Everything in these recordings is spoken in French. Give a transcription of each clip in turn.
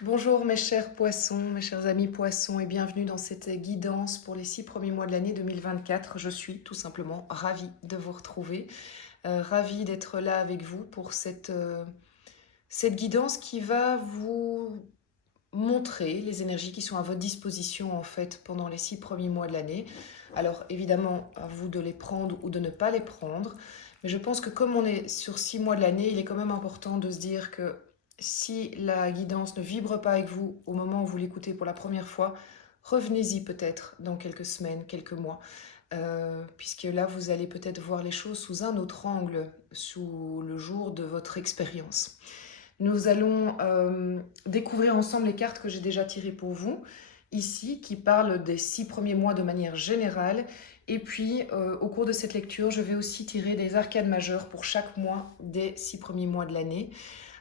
Bonjour mes chers poissons, mes chers amis poissons et bienvenue dans cette guidance pour les 6 premiers mois de l'année 2024. Je suis tout simplement ravie de vous retrouver, ravie d'être là avec vous pour cette guidance qui va vous montrer les énergies qui sont à votre disposition en fait pendant les 6 premiers mois de l'année. Alors évidemment à vous de les prendre ou de ne pas les prendre, mais je pense que comme on est sur 6 mois de l'année, il est quand même important de se dire que si la guidance ne vibre pas avec vous au moment où vous l'écoutez pour la première fois, revenez-y peut-être dans quelques semaines, quelques mois, puisque là vous allez peut-être voir les choses sous un autre angle, sous le jour de votre expérience. Nous allons découvrir ensemble les cartes que j'ai déjà tirées pour vous, ici, qui parlent des 6 premiers mois de manière générale. Et puis, au cours de cette lecture, je vais aussi tirer des arcanes majeures pour chaque mois des 6 premiers mois de l'année.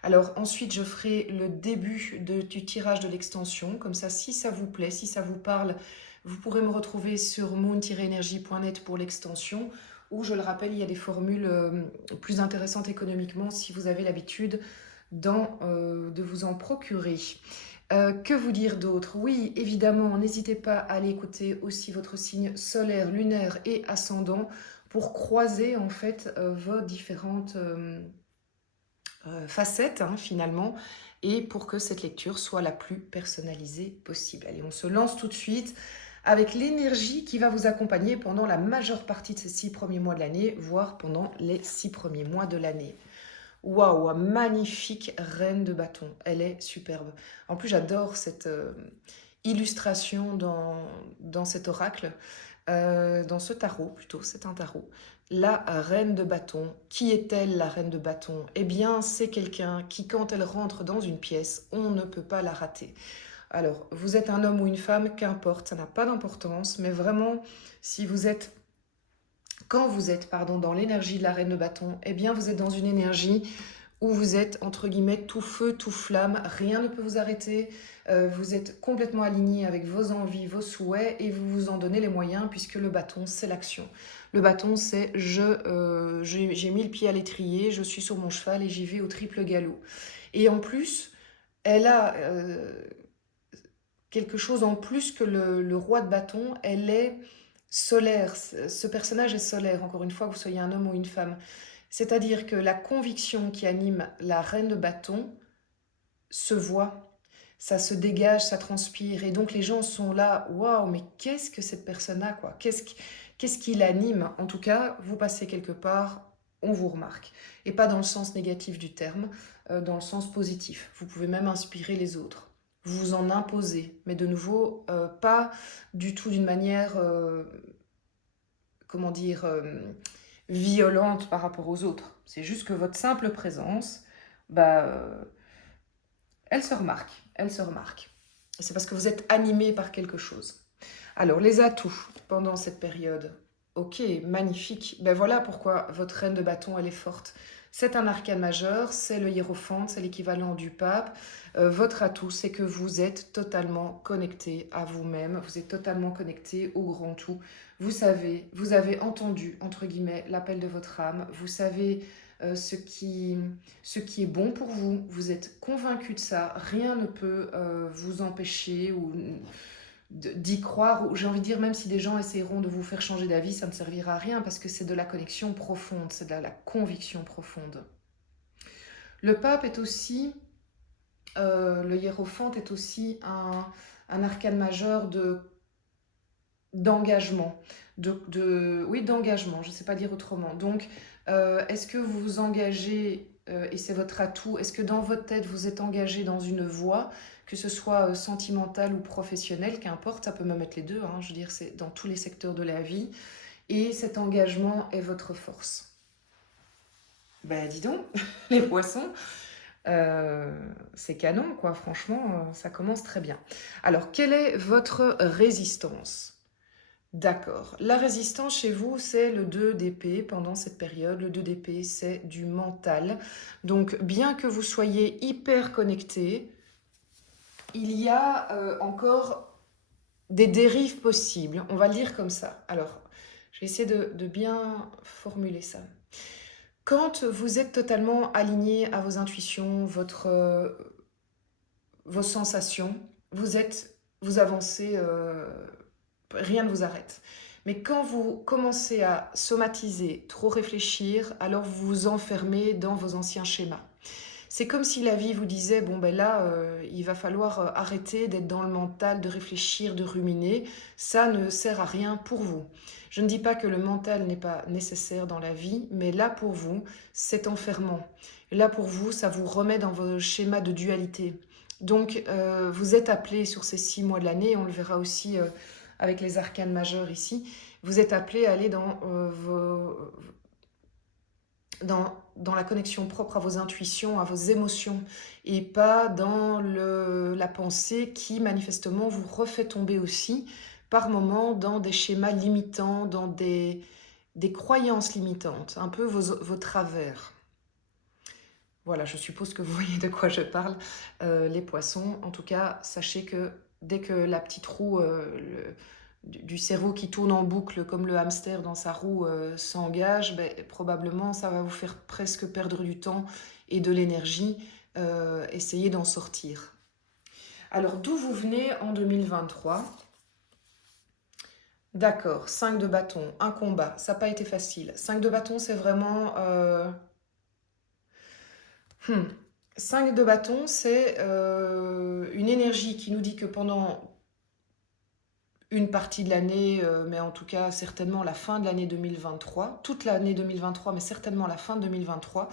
Alors ensuite, je ferai le début du tirage de l'extension. Comme ça, si ça vous plaît, si ça vous parle, vous pourrez me retrouver sur moon-energie.net pour l'extension. Ou, je le rappelle, il y a des formules plus intéressantes économiquement si vous avez l'habitude de vous en procurer. Que vous dire d'autre? Oui, évidemment, n'hésitez pas à aller écouter aussi votre signe solaire, lunaire et ascendant pour croiser en fait vos différentes facettes finalement et pour que cette lecture soit la plus personnalisée possible. Allez, on se lance tout de suite avec l'énergie qui va vous accompagner pendant la majeure partie de ces 6 premiers mois de l'année, voire pendant les 6 premiers mois de l'année. Waouh, magnifique reine de bâton. Elle est superbe. En plus, j'adore cette illustration dans cet oracle, dans ce tarot plutôt, c'est un tarot. La reine de bâton. Qui est-elle, la reine de bâton? Eh bien, c'est quelqu'un qui, quand elle rentre dans une pièce, on ne peut pas la rater. Alors, vous êtes un homme ou une femme, qu'importe, ça n'a pas d'importance, mais vraiment, si vous êtes quand vous êtes dans l'énergie de la reine de bâton, eh bien vous êtes dans une énergie où vous êtes entre guillemets tout feu, tout flamme, rien ne peut vous arrêter, vous êtes complètement aligné avec vos envies, vos souhaits et vous vous en donnez les moyens puisque le bâton c'est l'action. Le bâton c'est j'ai mis le pied à l'étrier, je suis sur mon cheval et j'y vais au triple galop. Et en plus, elle a quelque chose en plus que le roi de bâton, elle est solaire. Ce personnage est solaire, encore une fois, que vous soyez un homme ou une femme. C'est-à-dire que la conviction qui anime la reine de bâton se voit, ça se dégage, ça transpire. Et donc les gens sont là, waouh, mais qu'est-ce que cette personne a, quoi? Qu'est-ce qui l'anime? En tout cas, vous passez quelque part, on vous remarque. Et pas dans le sens négatif du terme, dans le sens positif. Vous pouvez même inspirer les autres. Vous vous en imposez, mais de nouveau, pas du tout d'une manière, comment dire, violente par rapport aux autres. C'est juste que votre simple présence, bah, elle se remarque, elle se remarque. C'est parce que vous êtes animé par quelque chose. Alors, les atouts pendant cette période. Ok, magnifique. Ben voilà pourquoi votre reine de bâton, elle est forte. C'est un arcane majeur, c'est le hiérophante, c'est l'équivalent du pape. Votre atout, c'est que vous êtes totalement connecté à vous-même, vous êtes totalement connecté au grand tout. Vous savez, vous avez entendu, entre guillemets, l'appel de votre âme, vous savez ce qui est bon pour vous, vous êtes convaincu de ça, rien ne peut vous empêcher ou d'y croire, ou j'ai envie de dire, même si des gens essaieront de vous faire changer d'avis, ça ne servira à rien parce que c'est de la connexion profonde, c'est de la conviction profonde. Le pape est aussi, le hiérophante est aussi un arcane majeur d'engagement, oui, d'engagement, je ne sais pas dire autrement. Donc, est-ce que vous vous engagez, et c'est votre atout, est-ce que dans votre tête, vous êtes engagé dans une voie, que ce soit sentimentale ou professionnelle, qu'importe, ça peut même être les deux, hein, je veux dire, c'est dans tous les secteurs de la vie, et cet engagement est votre force. Ben, dis donc, les poissons, c'est canon, quoi, franchement, ça commence très bien. Alors, quelle est votre résistance? D'accord. La résistance chez vous, c'est le 2 d'épée pendant cette période. Le 2 d'épée, c'est du mental. Donc, bien que vous soyez hyper connecté, il y a encore des dérives possibles. On va le dire comme ça. Alors, je vais essayer de bien formuler ça. Quand vous êtes totalement aligné à vos intuitions, vos sensations, vous avancez, rien ne vous arrête. Mais quand vous commencez à somatiser, trop réfléchir, alors vous vous enfermez dans vos anciens schémas. C'est comme si la vie vous disait, bon ben là, il va falloir arrêter d'être dans le mental, de réfléchir, de ruminer. Ça ne sert à rien pour vous. Je ne dis pas que le mental n'est pas nécessaire dans la vie, mais là pour vous, c'est enfermant. Là pour vous, ça vous remet dans vos schémas de dualité. Donc vous êtes appelé sur ces 6 mois de l'année, on le verra aussi avec les arcanes majeures ici, vous êtes appelé à aller dans la connexion propre à vos intuitions, à vos émotions, et pas dans la pensée qui manifestement vous refait tomber aussi par moments dans des schémas limitants, dans des croyances limitantes, un peu vos travers. Voilà, je suppose que vous voyez de quoi je parle, les poissons. En tout cas, sachez que dès que la petite roue du cerveau qui tourne en boucle comme le hamster dans sa roue s'engage, ben, probablement ça va vous faire presque perdre du temps et de l'énergie. Essayez d'en sortir. Alors, d'où vous venez en 2023 ? D'accord, 5 de bâton, un combat, ça n'a pas été facile. 5 de bâton, c'est vraiment... 5 de bâton, c'est une énergie qui nous dit que pendant une partie de l'année, mais en tout cas certainement la fin de l'année 2023, toute l'année 2023, mais certainement la fin de 2023,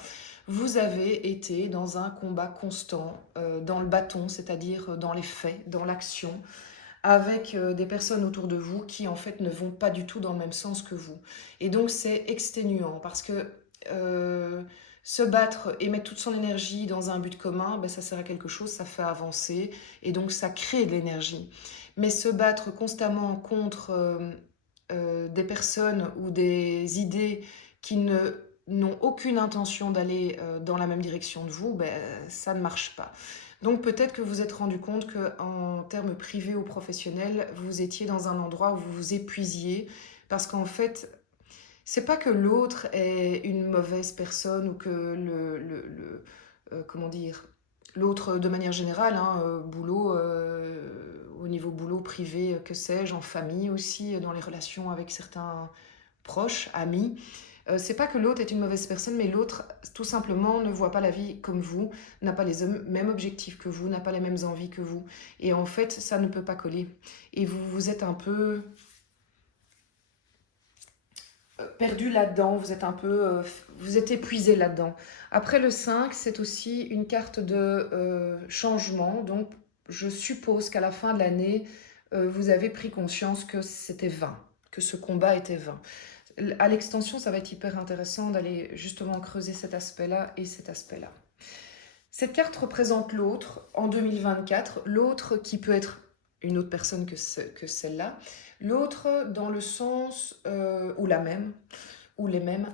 vous avez été dans un combat constant, dans le bâton, c'est-à-dire dans les faits, dans l'action, avec des personnes autour de vous qui en fait ne vont pas du tout dans le même sens que vous. Et donc c'est exténuant parce que se battre et mettre toute son énergie dans un but commun, ben, ça sert à quelque chose, ça fait avancer et donc ça crée de l'énergie. Mais se battre constamment contre des personnes ou des idées qui n'ont aucune intention d'aller dans la même direction de vous, ben, ça ne marche pas. Donc peut-être que vous vous êtes rendu compte qu'en termes privés ou professionnels, vous étiez dans un endroit où vous vous épuisiez parce qu'en fait, c'est pas que l'autre est une mauvaise personne ou que comment dire, l'autre de manière générale, hein, boulot, au niveau boulot privé, que sais-je, en famille aussi, dans les relations avec certains proches, amis. C'est pas que l'autre est une mauvaise personne, mais l'autre, tout simplement, ne voit pas la vie comme vous, n'a pas les mêmes objectifs que vous, n'a pas les mêmes envies que vous. Et en fait, ça ne peut pas coller. Et vous êtes un peu perdu là-dedans, vous êtes un peu, vous êtes épuisé là-dedans. Après le 5, c'est aussi une carte de changement, donc je suppose qu'à la fin de l'année, vous avez pris conscience que c'était vain, que ce combat était vain. À l'extension, ça va être hyper intéressant d'aller justement creuser cet aspect-là et cet aspect-là. Cette carte représente l'autre en 2024, l'autre qui peut être une autre personne que celle-là, l'autre dans le sens, ou la même, ou les mêmes,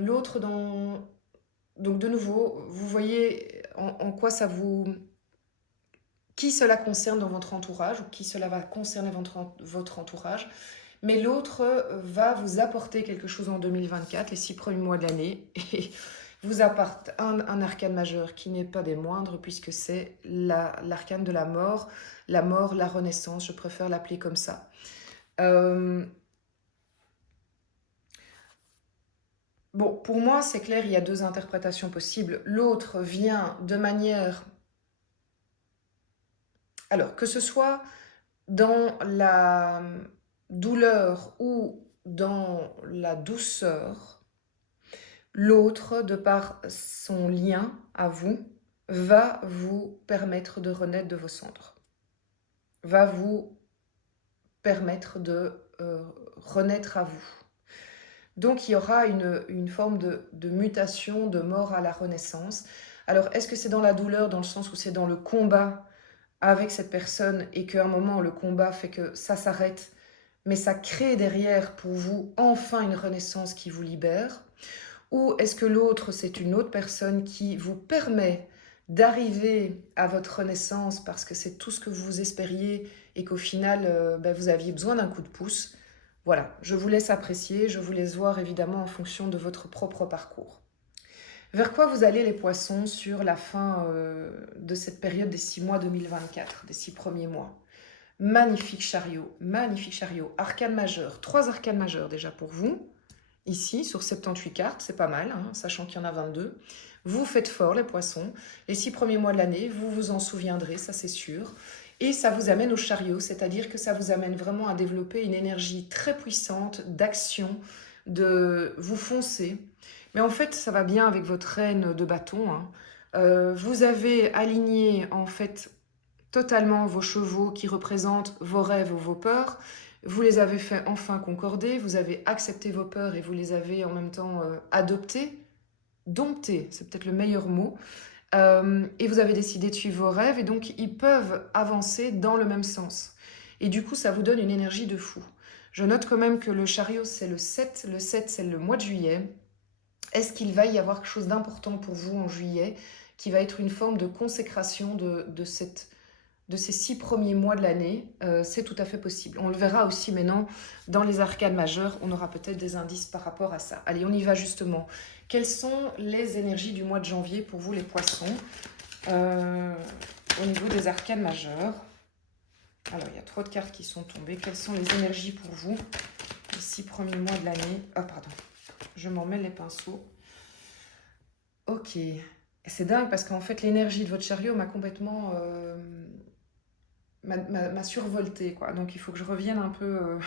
l'autre dans... Donc de nouveau, vous voyez en quoi ça vous... Qui cela concerne dans votre entourage, ou qui cela va concerner votre entourage, mais l'autre va vous apporter quelque chose en 2024, les 6 premiers mois de l'année, et vous apporte un arcane majeur qui n'est pas des moindres, puisque c'est l'arcane de la mort, la renaissance, je préfère l'appeler comme ça. Bon, pour moi, c'est clair, il y a 2 interprétations possibles. L'autre vient de manière... Alors, que ce soit dans la douleur ou dans la douceur, l'autre, de par son lien à vous, va vous permettre de renaître de vos cendres, va vous permettre de renaître à vous. Donc il y aura une forme de mutation, de mort à la renaissance. Alors est-ce que c'est dans la douleur, dans le sens où c'est dans le combat avec cette personne et qu'à un moment le combat fait que ça s'arrête, mais ça crée derrière pour vous enfin une renaissance qui vous libère? Ou est-ce que l'autre, c'est une autre personne qui vous permet d'arriver à votre renaissance parce que c'est tout ce que vous espériez et qu'au final, vous aviez besoin d'un coup de pouce? Voilà, je vous laisse apprécier, je vous laisse voir évidemment en fonction de votre propre parcours. Vers quoi vous allez les poissons sur la fin de cette période des 6 mois 2024, des 6 premiers mois? Magnifique chariot, arcane majeur, 3 arcanes majeures déjà pour vous, ici sur 78 cartes, c'est pas mal, hein, sachant qu'il y en a 22. Vous faites fort les poissons, les 6 premiers mois de l'année, vous vous en souviendrez, ça c'est sûr. Et ça vous amène au chariot, c'est-à-dire que ça vous amène vraiment à développer une énergie très puissante d'action, de vous foncer. Mais en fait, ça va bien avec votre reine de bâton, hein. Vous avez aligné en fait totalement vos chevaux qui représentent vos rêves ou vos peurs. Vous les avez fait enfin concorder, vous avez accepté vos peurs et vous les avez en même temps adoptées, domptées, c'est peut-être le meilleur mot. Et vous avez décidé de suivre vos rêves et donc ils peuvent avancer dans le même sens. Et du coup, ça vous donne une énergie de fou. Je note quand même que le chariot, c'est le 7. Le 7, c'est le mois de juillet. Est-ce qu'il va y avoir quelque chose d'important pour vous en juillet qui va être une forme de consécration de ces 6 premiers mois de l'année? C'est tout à fait possible. On le verra aussi maintenant dans les arcanes majeures. On aura peut-être des indices par rapport à ça. Allez, on y va justement. Quelles sont les énergies du mois de janvier pour vous les poissons au niveau des arcanes majeures? Alors, il y a trop de cartes qui sont tombées. Quelles sont les énergies pour vous les 6 premiers mois de l'année? Oh, pardon. Je m'en mêle les pinceaux. Ok. C'est dingue parce qu'en fait, l'énergie de votre chariot m'a complètement... m'a survolté, quoi. Donc, il faut que je revienne un peu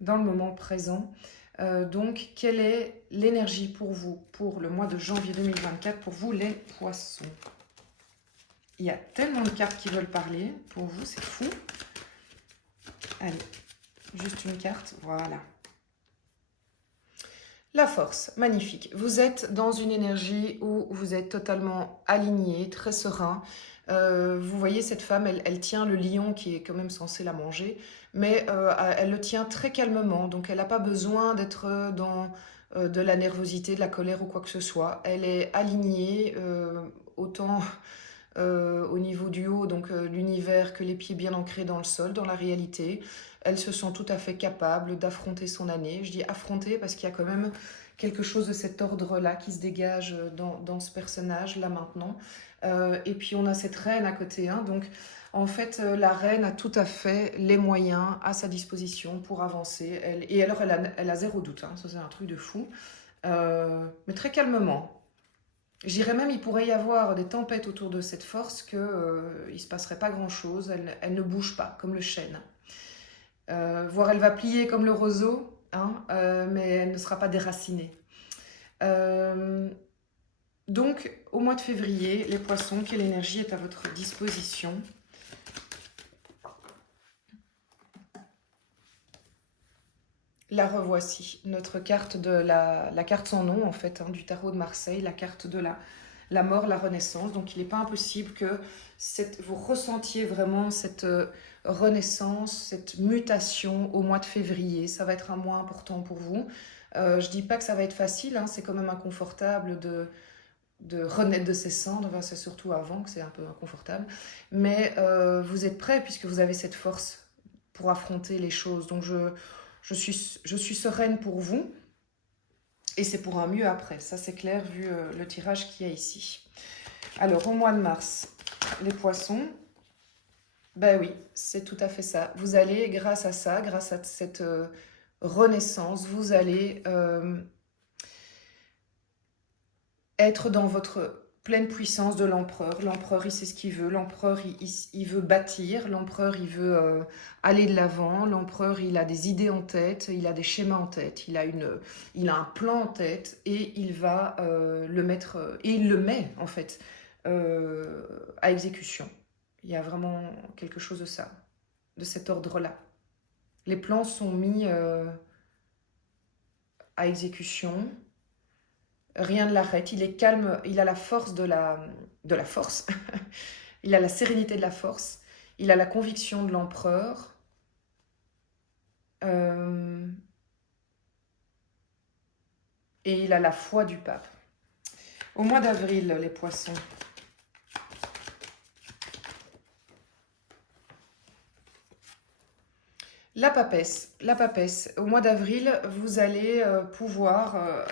dans le moment présent. Donc, quelle est l'énergie pour vous, pour le mois de janvier 2024, pour vous les poissons? Il y a tellement de cartes qui veulent parler. Pour vous, c'est fou. Allez, juste une carte. Voilà. La force, magnifique. Vous êtes dans une énergie où vous êtes totalement aligné, très serein. Vous voyez cette femme, elle tient le lion qui est quand même censé la manger, mais elle le tient très calmement. Donc elle n'a pas besoin d'être dans de la nervosité, de la colère ou quoi que ce soit. Elle est alignée autant au niveau du haut, donc l'univers, que les pieds bien ancrés dans le sol, dans la réalité. Elle se sent tout à fait capable d'affronter son année. Je dis affronter parce qu'il y a quand même quelque chose de cet ordre-là qui se dégage dans ce personnage-là maintenant. Et puis on a cette reine à côté, hein, donc en fait la reine a tout à fait les moyens à sa disposition pour avancer. Et alors elle a zéro doute, hein, ça c'est un truc de fou. Mais très calmement. J'irais même, il pourrait y avoir des tempêtes autour de cette force qu'il ne se passerait pas grand-chose, elle ne bouge pas, comme le chêne. Voire elle va plier comme le roseau, hein, mais elle ne sera pas déracinée. Donc, au mois de février, les poissons, quelle énergie est à votre disposition? La revoici, notre carte de la carte sans nom, en fait, hein, du tarot de Marseille, la carte de la mort, la renaissance. Donc, il n'est pas impossible que vous ressentiez vraiment cette renaissance, cette mutation au mois de février. Ça va être un mois important pour vous. Je ne dis pas que ça va être facile, hein, c'est quand même inconfortable de renaître de ses cendres. Enfin, c'est surtout avant que c'est un peu inconfortable. Mais vous êtes prêts puisque vous avez cette force pour affronter les choses. Donc, je suis sereine pour vous. Et c'est pour un mieux après. Ça, c'est clair vu le tirage qu'il y a ici. Alors, au mois de mars, les poissons. Ben oui, c'est tout à fait ça. Vous allez, grâce à ça, grâce à cette renaissance, vous allez être dans votre pleine puissance de l'empereur. L'empereur, il sait ce qu'il veut. L'empereur, il veut bâtir. L'empereur, il veut aller de l'avant. L'empereur, il a des idées en tête. Il a des schémas en tête. Il a un plan en tête et il va le mettre... et il le met, en fait, à exécution. Il y a vraiment quelque chose de ça, de cet ordre-là. Les plans sont mis à exécution. Rien ne l'arrête, il est calme, il a la force de la force, il a la sérénité de la force, il a la conviction de l'empereur. Et il a la foi du pape. Au mois d'avril, les poissons. La papesse. Au mois d'avril, vous allez pouvoir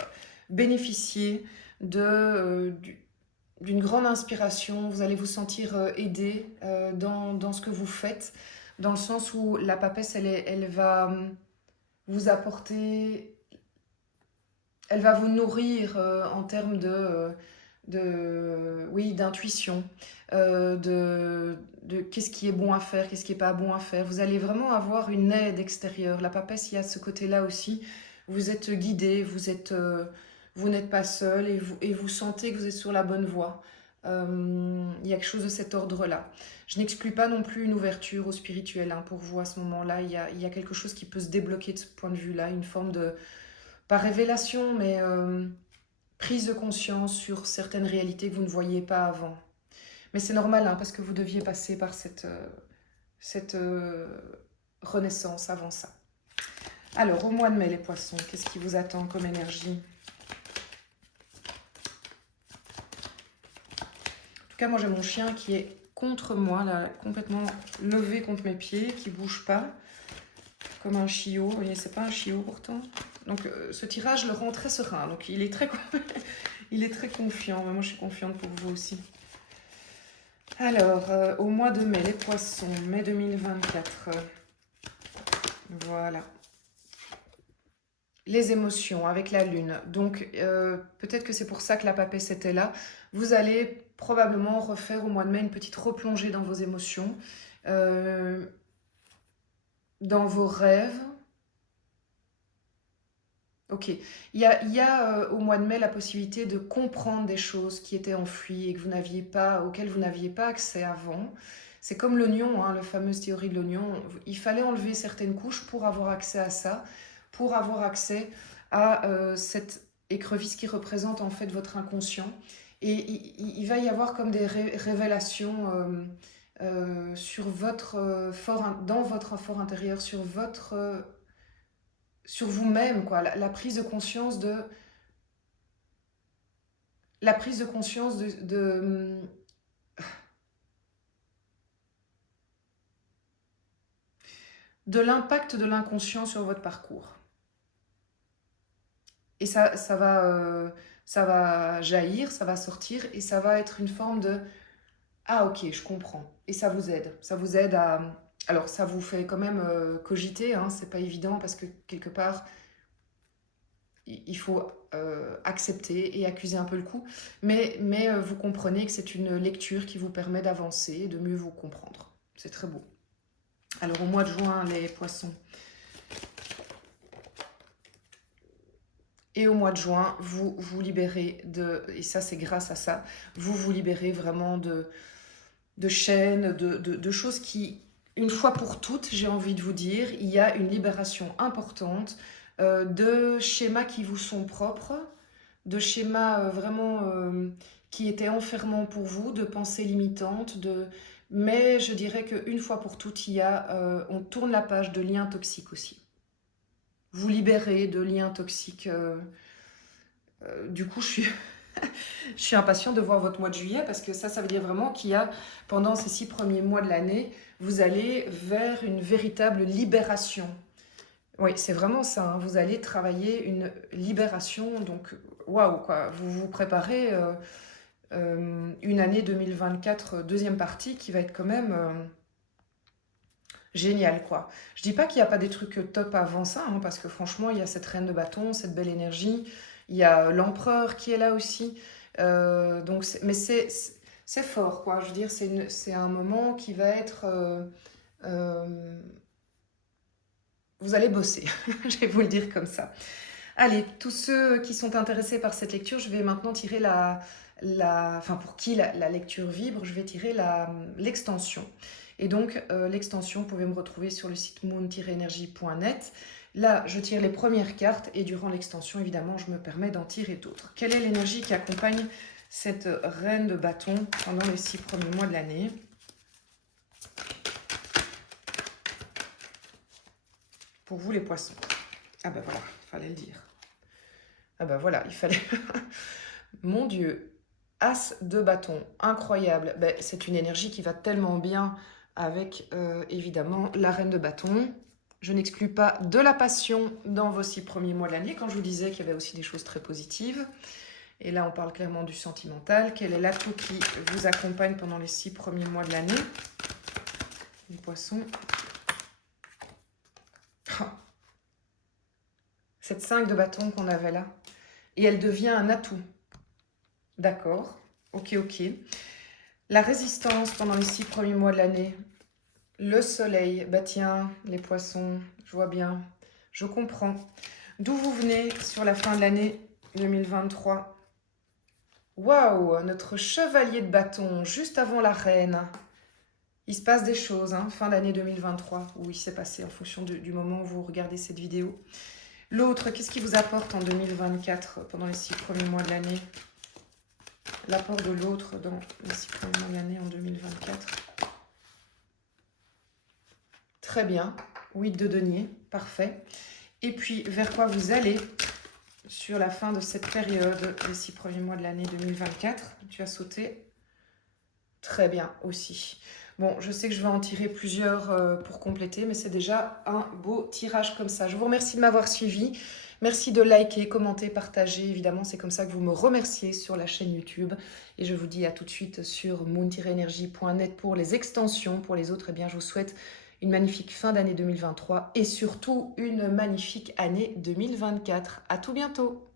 bénéficier d'une grande inspiration. Vous allez vous sentir aidé dans ce que vous faites, dans le sens où la papesse, elle va vous apporter, elle va vous nourrir en termes oui, d'intuition, de qu'est-ce qui est bon à faire, qu'est-ce qui n'est pas bon à faire. Vous allez vraiment avoir une aide extérieure. La papesse, il y a ce côté-là aussi. Vous êtes guidé, vous n'êtes pas seul et vous sentez que vous êtes sur la bonne voie. Il y a quelque chose de cet ordre-là. Je n'exclus pas non plus une ouverture au spirituel hein, pour vous à ce moment-là. Il y a quelque chose qui peut se débloquer de ce point de vue-là, une forme de, pas révélation, mais prise de conscience sur certaines réalités que vous ne voyiez pas avant. Mais c'est normal, hein, parce que vous deviez passer par cette renaissance avant ça. Alors, au mois de mai, les poissons, qu'est-ce qui vous attend comme énergie? En tout cas, moi, j'ai mon chien qui est contre moi, là, complètement levé contre mes pieds, qui ne bouge pas, comme un chiot. Vous voyez, c'est pas un chiot pourtant. Donc, ce tirage le rend très serein. Donc, il est très confiant. Mais moi, je suis confiante pour vous aussi. Alors, au mois de mai, les poissons, mai 2024. Voilà. Les émotions avec la lune. Donc, peut-être que c'est pour ça que la papesse était là. Vous allez probablement refaire au mois de mai une petite replongée dans vos émotions, dans vos rêves. Ok. Il y a au mois de mai la possibilité de comprendre des choses qui étaient enfouies et que auxquelles vous n'aviez pas accès avant. C'est comme l'oignon, hein, la fameuse théorie de l'oignon. Il fallait enlever certaines couches pour avoir accès à ça, pour avoir accès à cette écrevisse qui représente en fait votre inconscient. Et il va y avoir comme des révélations sur dans votre fort intérieur, sur vous-même, quoi. La prise de conscience de l'impact de l'inconscient sur votre parcours. Et ça va jaillir, ça va sortir et ça va être une forme de « Ah ok, je comprends ». Et ça vous aide. Ça vous aide à... Alors ça vous fait quand même cogiter, hein, c'est pas évident parce que quelque part, il faut accepter et accuser un peu le coup. Mais vous comprenez que c'est une lecture qui vous permet d'avancer et de mieux vous comprendre. C'est très beau. Alors au mois de juin, les poissons. Et au mois de juin, vous vous libérez et ça c'est grâce à ça, vous vous libérez vraiment de chaînes, de choses qui, une fois pour toutes, j'ai envie de vous dire, il y a une libération importante de schémas qui vous sont propres, de schémas vraiment qui étaient enfermants pour vous, de pensées limitantes, mais je dirais qu'une fois pour toutes, on tourne la page de liens toxiques aussi. Vous libérez de liens toxiques. Du coup, je suis impatiente de voir votre mois de juillet parce que ça veut dire vraiment qu'il y a, pendant ces 6 premiers mois de l'année, vous allez vers une véritable libération. Oui, c'est vraiment ça, hein. Vous allez travailler une libération, donc waouh, quoi. Vous vous préparez une année 2024, deuxième partie, qui va être quand même... génial, quoi. Je dis pas qu'il n'y a pas des trucs top avant ça, hein, parce que franchement, il y a cette reine de bâton, cette belle énergie. Il y a l'empereur qui est là aussi. Mais c'est fort, quoi. Je veux dire, c'est un moment qui va être... vous allez bosser, je vais vous le dire comme ça. Allez, tous ceux qui sont intéressés par cette lecture, je vais maintenant tirer enfin, pour qui la lecture vibre, je vais tirer l'extension. Et donc, l'extension, vous pouvez me retrouver sur le site moon-energie.net. Là, je tire les premières cartes et durant l'extension, évidemment, je me permets d'en tirer d'autres. Quelle est l'énergie qui accompagne cette reine de bâton pendant les 6 premiers mois de l'année? Pour vous, les poissons. Ah ben voilà, il fallait le dire. Ah ben voilà, il fallait... Mon Dieu, As de bâton, incroyable. Ben, c'est une énergie qui va tellement bien avec, évidemment, la reine de bâton. Je n'exclus pas de la passion dans vos 6 premiers mois de l'année, quand je vous disais qu'il y avait aussi des choses très positives. Et là, on parle clairement du sentimental. Quel est l'atout qui vous accompagne pendant les 6 premiers mois de l'année? Les poissons. Oh. Cette 5 de bâton qu'on avait là. Et elle devient un atout. D'accord. Ok, ok. La résistance pendant les 6 premiers mois de l'année. Le soleil. Bah tiens, les poissons, je vois bien. Je comprends. D'où vous venez sur la fin de l'année 2023? Waouh, notre chevalier de bâton, juste avant la reine. Il se passe des choses, hein, fin d'année 2023, où il s'est passé en fonction du moment où vous regardez cette vidéo. L'autre, qu'est-ce qui vous apporte en 2024, pendant les 6 premiers mois de l'année? L'apport de l'autre dans les 6 premiers mois de l'année en 2024. Très bien, 8 de denier, parfait. Et puis, vers quoi vous allez sur la fin de cette période, les 6 premiers mois de l'année 2024? Tu as sauté. Très bien aussi. Bon, je sais que je vais en tirer plusieurs pour compléter, mais c'est déjà un beau tirage comme ça. Je vous remercie de m'avoir suivi. Merci de liker, commenter, partager. Évidemment, c'est comme ça que vous me remerciez sur la chaîne YouTube. Et je vous dis à tout de suite sur moon-energie.net pour les extensions. Pour les autres, eh bien, je vous souhaite une magnifique fin d'année 2023 et surtout une magnifique année 2024. À tout bientôt.